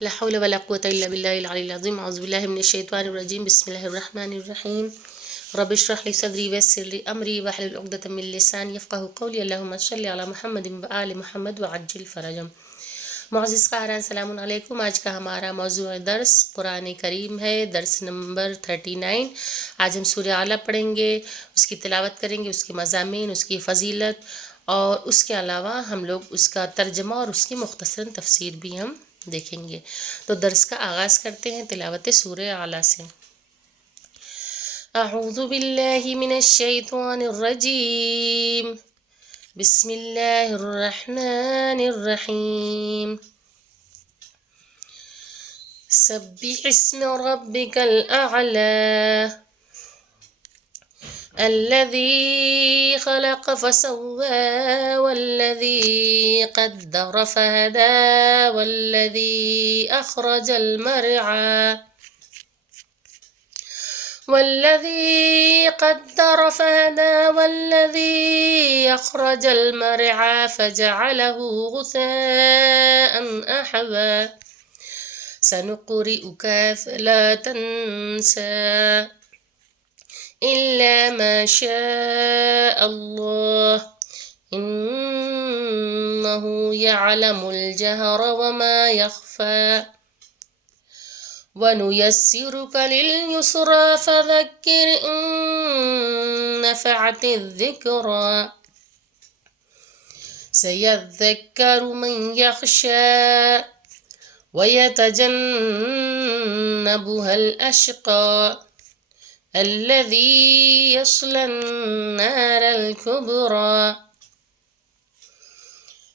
لا حول ولا قوة إلا بالله العلي العظيم. أعوذ بالله من الشيطان الرجيم. بسم الله الرحمن الرحيم. رب اشرح لي صدري ويسر لي أمري واحلل عقدة من لساني يفقهوا قولي. اللهم صل على محمد وآل محمد وعجل فرجهم. معزز قارئین سلام علیکم. آج کا ہمارا موضوع درس قرآن کریم ہے، درس نمبر 39۔ آج ہم سورہ اعلیٰ پڑھیں گے، اس کی تلاوت کریں گے، اس کے مضامین، اس کی فضیلت، اور اس کے علاوہ ہم لوگ اس کا ترجمہ اور اس کی مختصراً تفسیر بھی ہم دیکھیں گے۔ تو درس کا آغاز کرتے ہیں تلاوت سورہ اعلیٰ سے۔ اعوذ باللہ من الشیطان الرجیم، بسم اللہ الرحمن الرحیم۔ سبح اسم ربک الاعلی الذي خلق فسوى والذي قدر فهدى والذي أخرج المرعى فجعله غثاء أحوى سنقرئك فلا تنسى إلا ما شاء الله إنه يعلم الجهر وما يخفى ونيسرك لليسرى فذكر إن نفعت الذكرى سيذكر من يخشى ويتجنبها الأشقى الذي يصلى النار الكبرى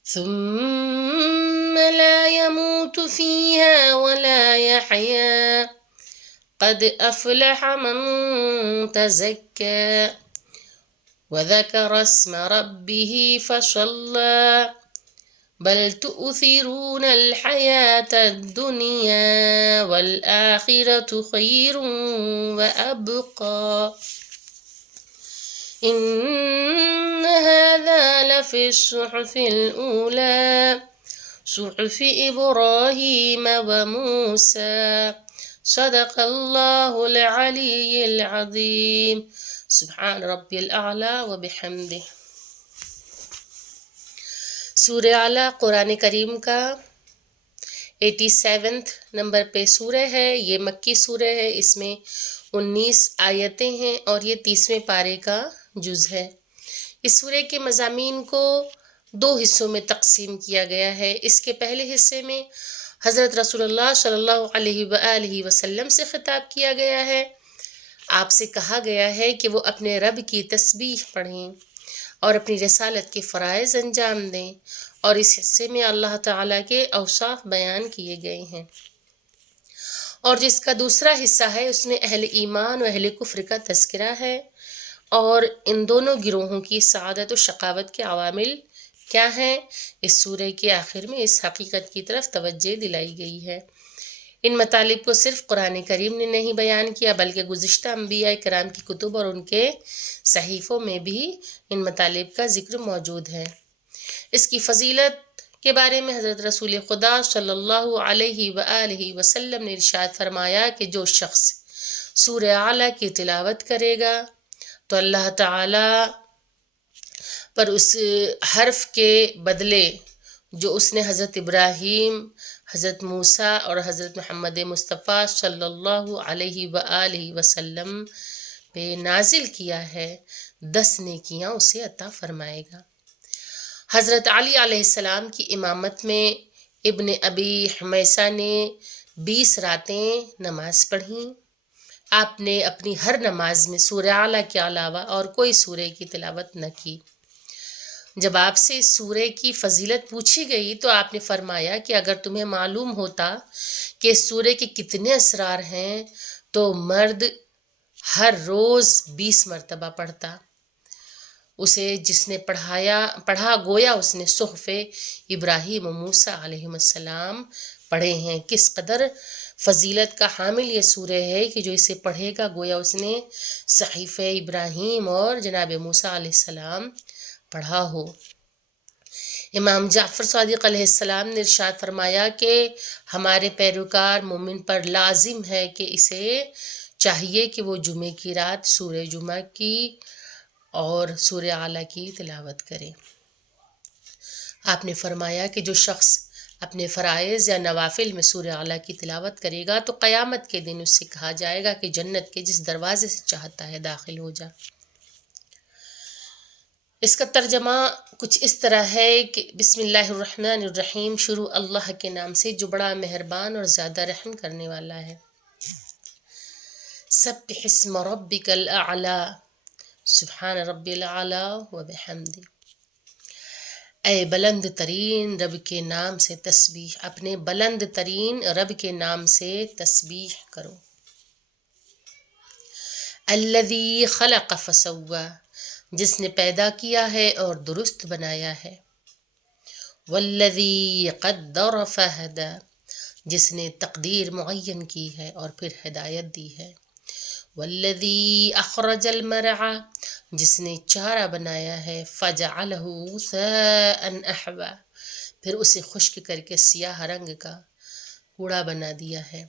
ثم لا يموت فيها ولا يحيا قد أفلح من تزكى وذكر اسم ربه فصلى بل تؤثرون الحياة الدنيا والآخرة خير وأبقى إن هذا لفي الصحف الأولى صحف إبراهيم وموسى صدق الله العلي العظيم سبحان ربي الأعلى وبحمده۔ سورہ اعلیٰ قرآن کریم کا 87 نمبر پہ سورہ ہے۔ یہ مکی سورہ ہے، اس میں 19 آیتیں ہیں اور یہ 30ویں پارے کا جز ہے۔ اس سورہ کے مضامین کو 2 حصوں میں تقسیم کیا گیا ہے۔ اس کے پہلے حصے میں حضرت رسول اللہ صلی اللہ علیہ وآلہ وسلم سے خطاب کیا گیا ہے۔ آپ سے کہا گیا ہے کہ وہ اپنے رب کی تسبیح پڑھیں اور اپنی رسالت کے فرائض انجام دیں، اور اس حصے میں اللہ تعالیٰ کے اوصاف بیان کیے گئے ہیں۔ اور جس کا دوسرا حصہ ہے اس میں اہل ایمان و اہل کفر کا تذکرہ ہے، اور ان دونوں گروہوں کی سعادت و شقاوت کے عوامل کیا ہیں، اس سورہ کے آخر میں اس حقیقت کی طرف توجہ دلائی گئی ہے۔ ان مطالب کو صرف قرآن کریم نے نہیں بیان کیا، بلکہ گزشتہ انبیاء کرام کی کتب اور ان کے صحیفوں میں بھی ان مطالب کا ذکر موجود ہے۔ اس کی فضیلت کے بارے میں حضرت رسول خدا صلی اللہ علیہ وآلہ وسلم نے ارشاد فرمایا کہ جو شخص سورہ اعلیٰ کی تلاوت کرے گا تو اللہ تعالیٰ پر اس حرف کے بدلے جو اس نے حضرت ابراہیم، حضرت موسیٰ اور حضرت محمد مصطفیٰ صلی اللہ علیہ وآلہ وسلم پہ نازل کیا ہے، 10 نیکیاں اسے عطا فرمائے گا۔ حضرت علی علیہ السلام کی امامت میں ابن ابی حمیسہ نے 20 راتیں نماز پڑھیں۔ آپ نے اپنی ہر نماز میں سورہ اعلیٰ کے علاوہ اور کوئی سورہ کی تلاوت نہ کی۔ جب آپ سے اس سورہ کی فضیلت پوچھی گئی تو آپ نے فرمایا کہ اگر تمہیں معلوم ہوتا کہ اس سورہ کے کتنے اسرار ہیں تو مرد ہر روز 20 مرتبہ پڑھتا۔ اسے جس نے پڑھا گویا اس نے صحف ابراہیم و موسیٰ علیہ السلام پڑھے ہیں۔ کس قدر فضیلت کا حامل یہ سورہ ہے کہ جو اسے پڑھے گا گویا اس نے صحیفہ ابراہیم اور جناب موسیٰ علیہ السلام پڑھا ہو۔ امام جعفر صادق علیہ السلام نے ارشاد فرمایا کہ ہمارے پیروکار مومن پر لازم ہے کہ اسے چاہیے کہ وہ جمعے کی رات سورہ جمعہ کی اور سورہ اعلیٰ کی تلاوت کرے۔ آپ نے فرمایا کہ جو شخص اپنے فرائض یا نوافل میں سورہ اعلیٰ کی تلاوت کرے گا تو قیامت کے دن اس سے کہا جائے گا کہ جنت کے جس دروازے سے چاہتا ہے داخل ہو جا۔ اس کا ترجمہ کچھ اس طرح ہے کہ بسم اللہ الرحمن الرحیم، شروع اللہ کے نام سے جو بڑا مہربان اور زیادہ رحم کرنے والا ہے۔ سبح اسم ربک الاعلی، سبحان ربی الاعلی و بحمدہ۔ اے بلند ترین رب کے نام سے تسبیح، اپنے بلند ترین رب کے نام سے تسبیح کرو۔ الذی خلق فسوی، جس نے پیدا کیا ہے اور درست بنایا ہے۔ والذی قدر فہدی، جس نے تقدیر معین کی ہے اور پھر ہدایت دی ہے۔ والذی اخرج المرعی، جس نے چارہ بنایا ہے۔ فجعلہ غثاء احوی، پھر اسے خشک کر کے سیاہ رنگ کا کوڑا بنا دیا ہے۔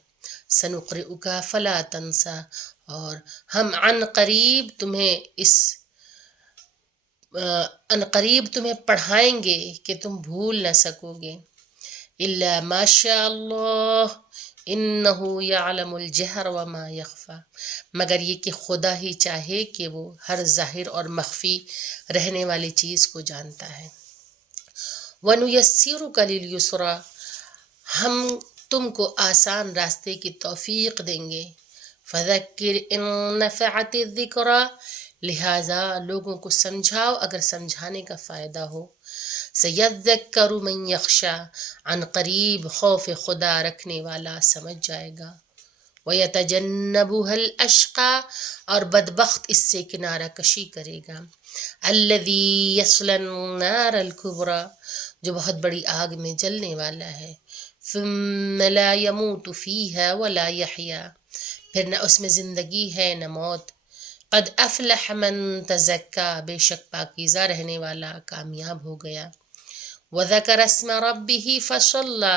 سنقرئک فلا تنسیٰ، اور ہم عن قریب تمہیں پڑھائیں گے کہ تم بھول نہ سکو گے۔ الا ما شاء اللہ انہ یعلم الجہر وما یخفی، مگر یہ کہ خدا ہی چاہے کہ وہ ہر ظاہر اور مخفی رہنے والی چیز کو جانتا ہے۔ وَنُيَسِّرُكَ لِلْيُسْرَىٰ، ہم تم کو آسان راستے کی توفیق دیں گے۔ فَذَكِّرْ إِن نَفَعَتِ الذِّكْرَىٰ، لہٰذا لوگوں کو سمجھاؤ اگر سمجھانے کا فائدہ ہو۔ سَيَذَّكَّرُ مَن يَخْشَىٰ، عن قریب خوف خدا رکھنے والا سمجھ جائے گا۔ وَيَتَجَنَّبُهَا الْأَشْقَىٰ، اور بدبخت اس سے کنارہ کشی کرے گا۔ الَّذِي يَصْلَى النَّارَ الْكُبْرَىٰ، جو بہت بڑی آگ میں جلنے والا ہے۔ ثُمَّ لَا يَمُوتُ فِيهَا وَلَا يَحْيَىٰ، پھر نہ اس میں زندگی ہے نہ موت۔ قد افلح من تزکا، بے شک پاکیزہ رہنے والا کامیاب ہو گیا۔ وذکر اسم ربہ فصلی،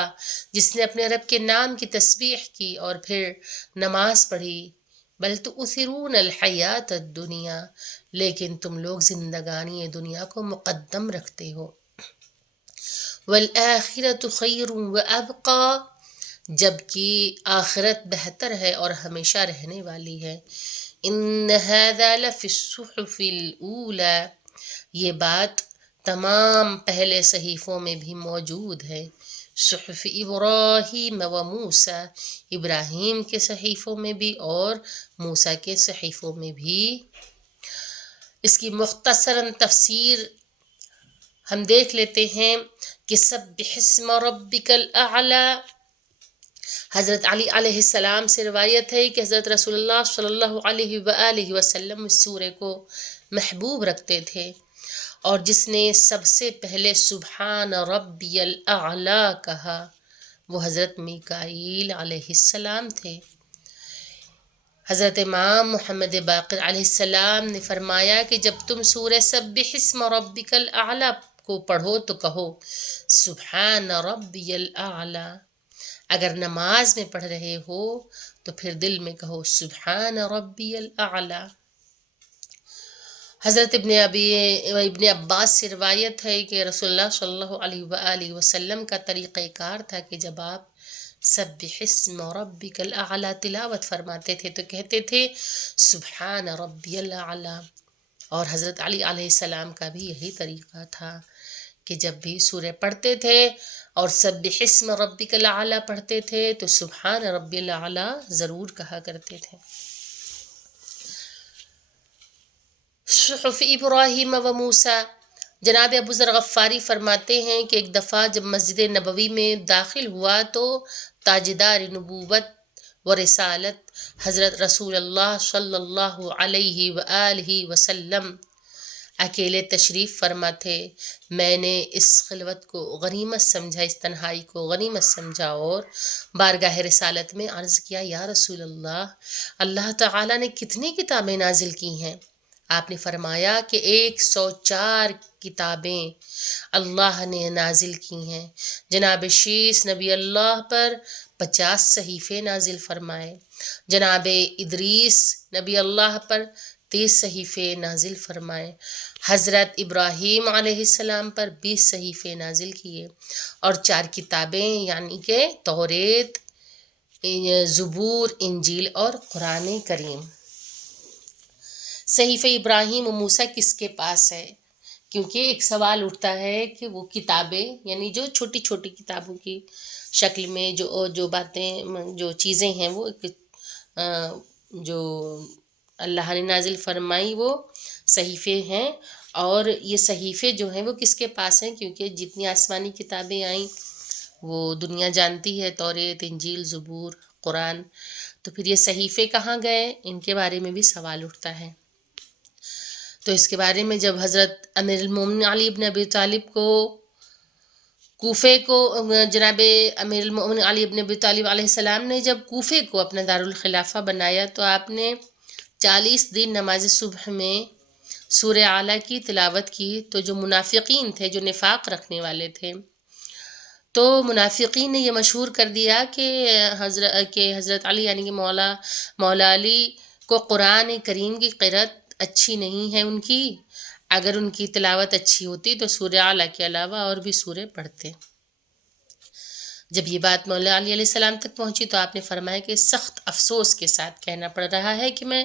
جس نے اپنے رب کے نام کی تسبیح کی اور پھر نماز پڑھی۔ بل تؤثرون الحیات الدنیا، لیکن تم لوگ زندگانی دنیا کو مقدم رکھتے ہو۔ والآخرۃ خیر وابقی، جبکہ آخرت بہتر ہے اور ہمیشہ رہنے والی ہے۔ ان ھذا لفی الصحف الاولی، یہ بات تمام پہلے صحیفوں میں بھی موجود ہے۔ صحف ابراہیم و موسیٰ، ابراہیم کے صحیفوں میں بھی اور موسیٰ کے صحیفوں میں بھی۔ اس کی مختصراً تفسیر ہم دیکھ لیتے ہیں کہ سبح اسم ربک الاعلی، حضرت علی علیہ السلام سے روایت ہے کہ حضرت رسول اللہ صلی اللہ علیہ وآلہ وسلم اس سورہ کو محبوب رکھتے تھے، اور جس نے سب سے پہلے سبحان ربی الاعلی کہا وہ حضرت میکائیل علیہ السلام تھے۔ حضرت امام محمد باقر علیہ السلام نے فرمایا کہ جب تم سورہ سبح اسم ربک الاعلی کو پڑھو تو کہو سبحان ربی الاعلی، اگر نماز میں پڑھ رہے ہو تو پھر دل میں کہو سبحان ربی الاعلی۔ حضرت ابن عباس سے روایت ہے کہ رسول اللہ صلی اللہ علیہ وآلہ وسلم کا طریقہ کار تھا کہ جب آپ سبح اسم ربک الاعلی تلاوت فرماتے تھے تو کہتے تھے سبحان ربی الاعلی، اور حضرت علی علیہ السلام کا بھی یہی طریقہ تھا کہ جب بھی سورہ پڑھتے تھے اور سبح اسم ربک الاعلی پڑھتے تھے تو سبحان ربی الاعلی ضرور کہا کرتے تھے۔ صحف ابراہیم و موسیٰ، جناب ابو ذر غفاری فرماتے ہیں کہ ایک دفعہ جب مسجد نبوی میں داخل ہوا تو تاجدار نبوت و رسالت حضرت رسول اللہ صلی اللہ علیہ وآلہ وسلم اکیلے تشریف فرما تھے۔ میں نے اس خلوت کو غنیمت سمجھا، اس تنہائی کو غنیمت سمجھا اور بارگاہ رسالت میں عرض کیا یا رسول اللہ، اللہ تعالیٰ نے کتنی کتابیں نازل کی ہیں؟ آپ نے فرمایا کہ 104 کتابیں اللہ نے نازل کی ہیں، جناب شیس نبی اللہ پر 50 صحیفے نازل فرمائے، جناب ادریس نبی اللہ پر 30 صحیفے نازل فرمائے، حضرت ابراہیم علیہ السلام پر 20 صحیفے نازل کیے، اور 4 کتابیں یعنی کہ توریت، زبور، انجیل اور قرآن کریم۔ صحیفہ ابراہیم و موسیٰ کس کے پاس ہے؟ کیونکہ ایک سوال اٹھتا ہے کہ وہ کتابیں یعنی جو چھوٹی چھوٹی کتابوں کی شکل میں جو باتیں جو چیزیں ہیں وہ جو اللہ نے نازل فرمائی وہ صحیفے ہیں، اور یہ صحیفے جو ہیں وہ کس کے پاس ہیں؟ کیونکہ جتنی آسمانی کتابیں آئیں وہ دنیا جانتی ہے، توریت، انجیل، زبور، قرآن، تو پھر یہ صحیفے کہاں گئے؟ ان کے بارے میں بھی سوال اٹھتا ہے۔ تو اس کے بارے میں جب حضرت امیر المومنین علی بن ابی طالب کو کوفے کو جناب امیر المومنین علی بن ابی طالب علیہ السلام نے جب کوفے کو اپنا دارالخلافہ بنایا تو آپ نے 40 دن نماز صبح میں سورہ اعلیٰ کی تلاوت کی، تو جو منافقین تھے، جو نفاق رکھنے والے تھے، تو منافقین نے یہ مشہور کر دیا کہ حضرت علی یعنی کہ مولا علی کو قرآن کریم کی قرأت اچھی نہیں ہے ان کی، اگر ان کی تلاوت اچھی ہوتی تو سورہ اعلیٰ کے علاوہ اور بھی سورے پڑھتے۔ جب یہ بات مولا علی علیہ السلام تک پہنچی تو آپ نے فرمایا کہ سخت افسوس کے ساتھ کہنا پڑ رہا ہے کہ میں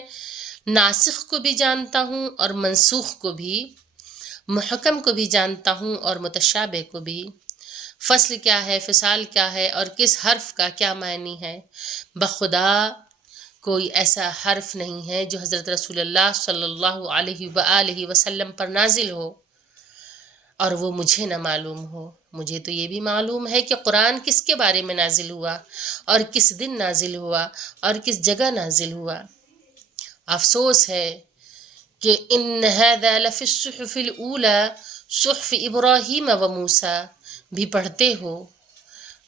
ناسخ کو بھی جانتا ہوں اور منسوخ کو بھی، محکم کو بھی جانتا ہوں اور متشابہ کو بھی، فصل کیا ہے، فصال کیا ہے، اور کس حرف کا کیا معنی ہے۔ بخدا کوئی ایسا حرف نہیں ہے جو حضرت رسول اللہ صلی اللہ علیہ وآلہ وسلم پر نازل ہو اور وہ مجھے نہ معلوم ہو۔ مجھے تو یہ بھی معلوم ہے کہ قرآن کس کے بارے میں نازل ہوا اور کس دن نازل ہوا اور کس جگہ نازل ہوا۔ افسوس ہے کہ ان ھذا لفی الصحف الاولی، صحف ابراہیم و موسیٰ بھی پڑھتے ہو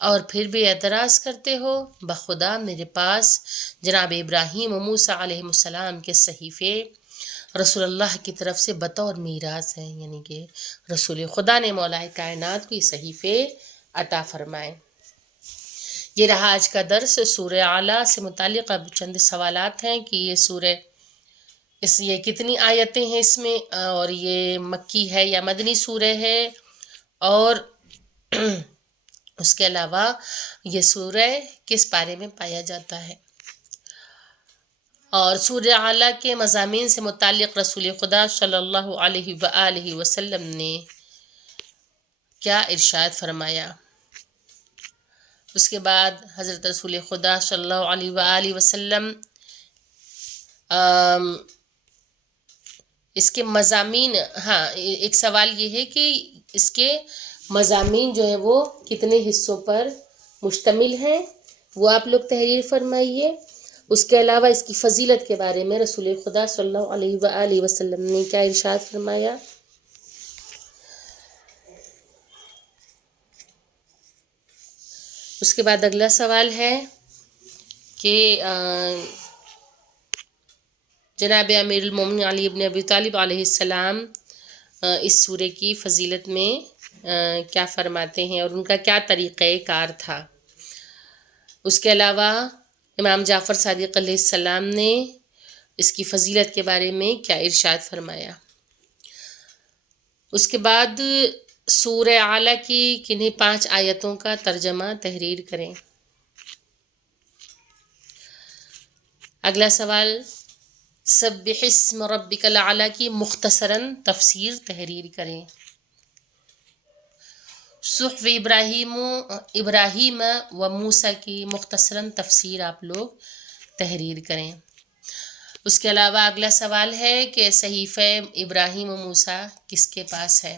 اور پھر بھی اعتراض کرتے ہو۔ بخدا میرے پاس جناب ابراہیم و موسیٰ علیہ السلام کے صحیفے رسول اللہ کی طرف سے بطور میراث ہیں، یعنی کہ رسول خدا نے مولا کائنات کو یہ صحیفے عطا فرمائے۔ یہ رہا آج کا درس۔ سورہ اعلیٰ سے متعلق اب چند سوالات ہیں کہ یہ کتنی آیتیں ہیں اس میں، اور یہ مکی ہے یا مدنی سورہ ہے، اور اس کے علاوہ یہ سورہ کس پارے میں پایا جاتا ہے۔ اور سورہ اعلیٰ کے مضامین سے متعلق رسول خدا صلی اللہ علیہ وآلہ وسلم نے کیا ارشاد فرمایا۔ اس کے بعد حضرت رسول خدا صلی اللہ علیہ وآلہ وسلم اس کے مضامین، ایک سوال یہ ہے کہ اس کے مضامین جو ہیں وہ کتنے حصوں پر مشتمل ہیں، وہ آپ لوگ تحریر فرمائیے۔ اس کے علاوہ اس کی فضیلت کے بارے میں رسول خدا صلی اللہ علیہ وآلہ وسلم نے کیا ارشاد فرمایا۔ اس کے بعد اگلا سوال ہے کہ جناب امیر المومنین علی بن ابی طالب علیہ السلام اس سورے کی فضیلت میں کیا فرماتے ہیں اور ان کا کیا طریقہ کار تھا۔ اس کے علاوہ امام جعفر صادق علیہ السلام نے اس کی فضیلت کے بارے میں کیا ارشاد فرمایا۔ اس کے بعد سورہ اعلیٰ کی کنہیں 5 آیتوں کا ترجمہ تحریر کریں۔ اگلا سوال، سبح اسم ربک الاعلیٰ کی مختصراً تفسیر تحریر کریں۔ صحف ابراہیم و موسیٰ کی مختصراً تفسیر آپ لوگ تحریر کریں۔ اس کے علاوہ اگلا سوال ہے کہ صحیفہ ابراہیم و موسیٰ کس کے پاس ہے۔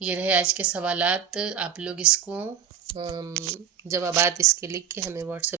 یہ رہے آج کے سوالات۔ آپ لوگ اس کو جوابات اس کے لکھ کے ہمیں واٹس ایپ